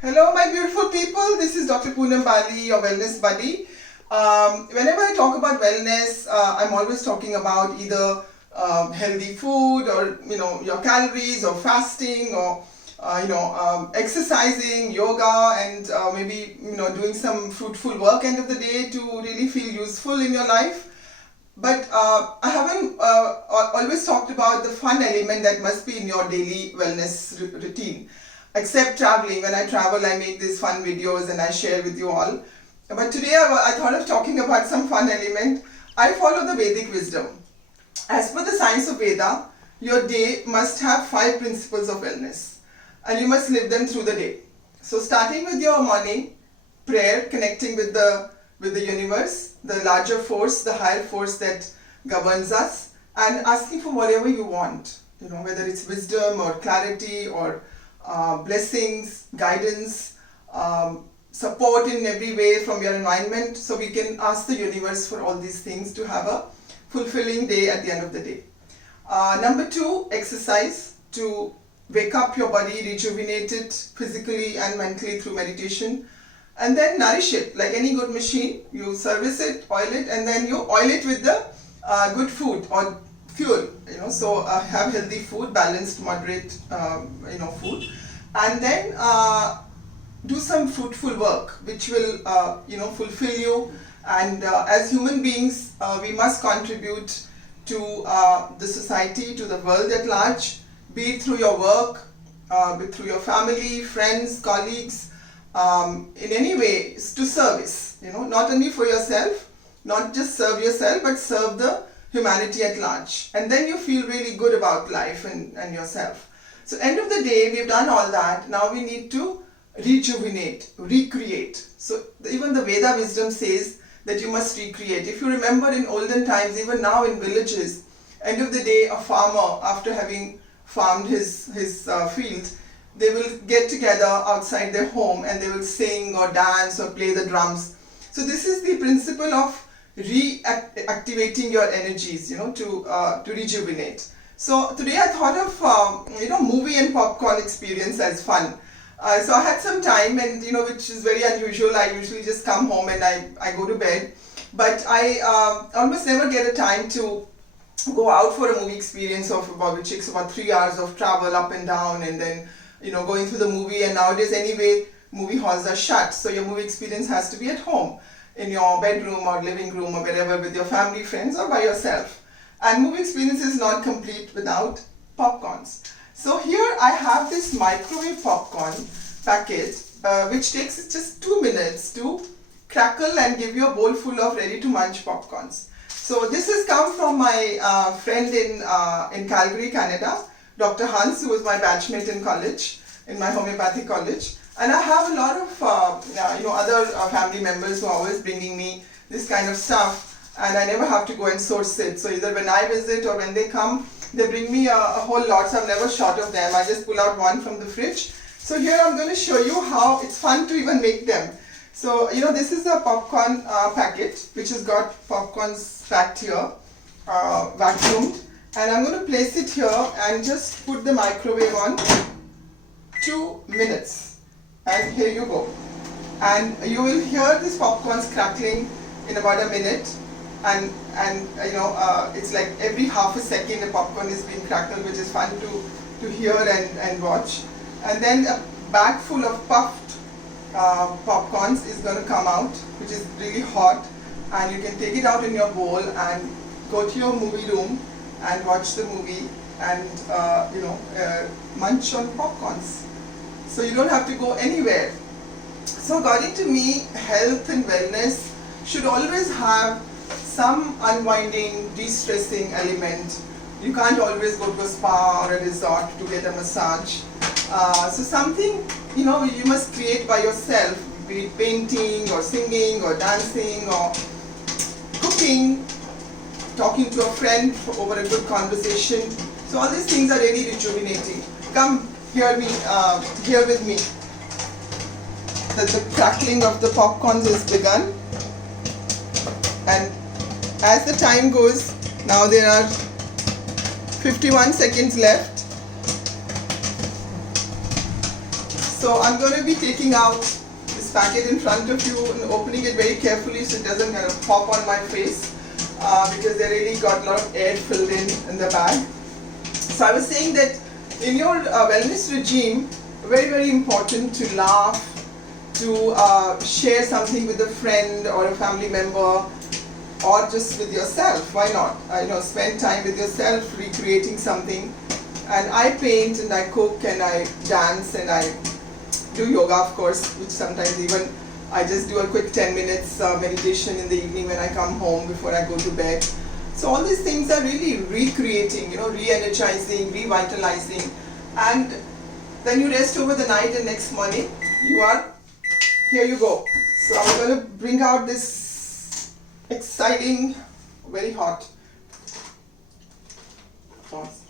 Hello, my beautiful people. This is Dr. Poonam Bali, your wellness buddy. Whenever I talk about wellness, I'm always talking about either healthy food or your calories or fasting or exercising, yoga, and maybe doing some fruitful work end of the day to really feel useful in your life. But I haven't always talked about the fun element that must be in your daily wellness routine. Except traveling. When I travel, I make these fun videos and I share with you all. But today I thought of talking about some fun element. I follow the Vedic wisdom. As per the science of Veda, your day must have 5 principles of wellness. And you must live them through the day. So starting with your morning prayer, connecting with the universe, the larger force, the higher force that governs us, and asking for whatever you want. Whether it's wisdom or clarity or blessings, guidance, support in every way from your environment. So we can ask the universe for all these things to have a fulfilling day at the end of the day. Number 2, exercise, to wake up your body, rejuvenate it physically and mentally through meditation. And then nourish it like any good machine. You service it, oil it, and then you oil it with the good food or fuel. So have healthy food, balanced, moderate, food, and then do some fruitful work which will fulfill you. And as human beings, we must contribute to the society, to the world at large, be it through your work, through your family, friends, colleagues, in any way, to service. Not only for yourself, not just serve yourself, but serve the humanity at large. And then you feel really good about life and yourself. So end of the day, we've done all that. Now we need to rejuvenate, recreate. So even the Veda wisdom says that you must recreate. If you remember in olden times, even now in villages, end of the day, a farmer, after having farmed his field, they will get together outside their home and they will sing or dance or play the drums. So this is the principle of reactivating your energies, to rejuvenate. So today I thought of movie and popcorn experience as fun. So I had some time, and which is very unusual. I usually just come home and I go to bed, but I almost never get a time to go out for a movie experience which takes about 3 hours of travel up and down, and then going through the movie. And nowadays anyway, movie halls are shut, so your movie experience has to be at home, in your bedroom or living room or wherever, with your family, friends, or by yourself. And movie experience is not complete without popcorns. So here I have this microwave popcorn packet, which takes just 2 minutes to crackle and give you a bowl full of ready to munch popcorns. So this has come from my friend in Calgary, Canada, Dr. Hans, who was my batchmate in college, in my homeopathic college. And I have a lot of other family members who are always bringing me this kind of stuff, and I never have to go and source it. So either when I visit or when they come, they bring me a whole lot, so I'm never short of them. I just pull out one from the fridge. So here I'm going to show you how it's fun to even make them. So this is a popcorn packet which has got popcorns packed here, vacuumed, and I'm going to place it here and just put the microwave on 2 minutes. And here you go. And you will hear these popcorns crackling in about a minute. And it's like every half a second the popcorn is being crackled, which is fun to hear and watch. And then a bag full of puffed popcorns is going to come out, which is really hot. And you can take it out in your bowl and go to your movie room and watch the movie and munch on popcorns. So you don't have to go anywhere. So according to me, health and wellness should always have some unwinding, de-stressing element. You can't always go to a spa or a resort to get a massage. So something you must create by yourself, be it painting or singing or dancing or cooking, talking to a friend over a good conversation. So all these things are really rejuvenating. Come here with me. The crackling of the popcorns is begun, and as the time goes, now there are 51 seconds left. So I'm going to be taking out this packet in front of you and opening it very carefully so it doesn't kind of pop on my face, because they really got a lot of air filled in the bag. So I was saying that in your wellness regime, very, very important to laugh, to share something with a friend or a family member, or just with yourself. Why not? Spend time with yourself recreating something. And I paint and I cook and I dance and I do yoga, of course, which sometimes even I just do a quick 10 minutes meditation in the evening when I come home before I go to bed. So all these things are really recreating, re-energizing, revitalizing. And then you rest over the night and next morning here you go. So I'm going to bring out this exciting, very hot. Pause.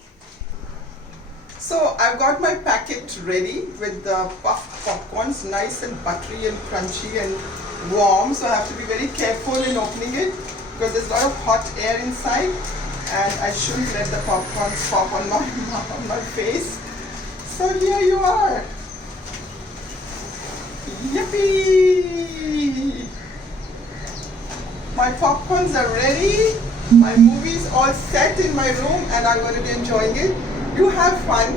So I've got my packet ready with the puffed popcorns, nice and buttery and crunchy and warm. So I have to be very careful in opening it because there's a lot of hot air inside and I shouldn't let the popcorns pop on my face. So here you are. Yippee! My popcorns are ready. My movie's all set in my room and I'm going to be enjoying it. You have fun.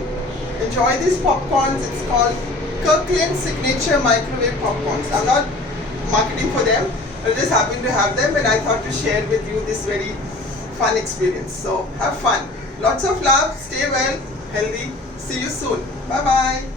Enjoy these popcorns. It's called Kirkland Signature Microwave Popcorns. I'm not marketing for them. I just happen to have them and I thought to share with you this very fun experience. So have fun. Lots of love. Stay well, healthy. See you soon. Bye-bye.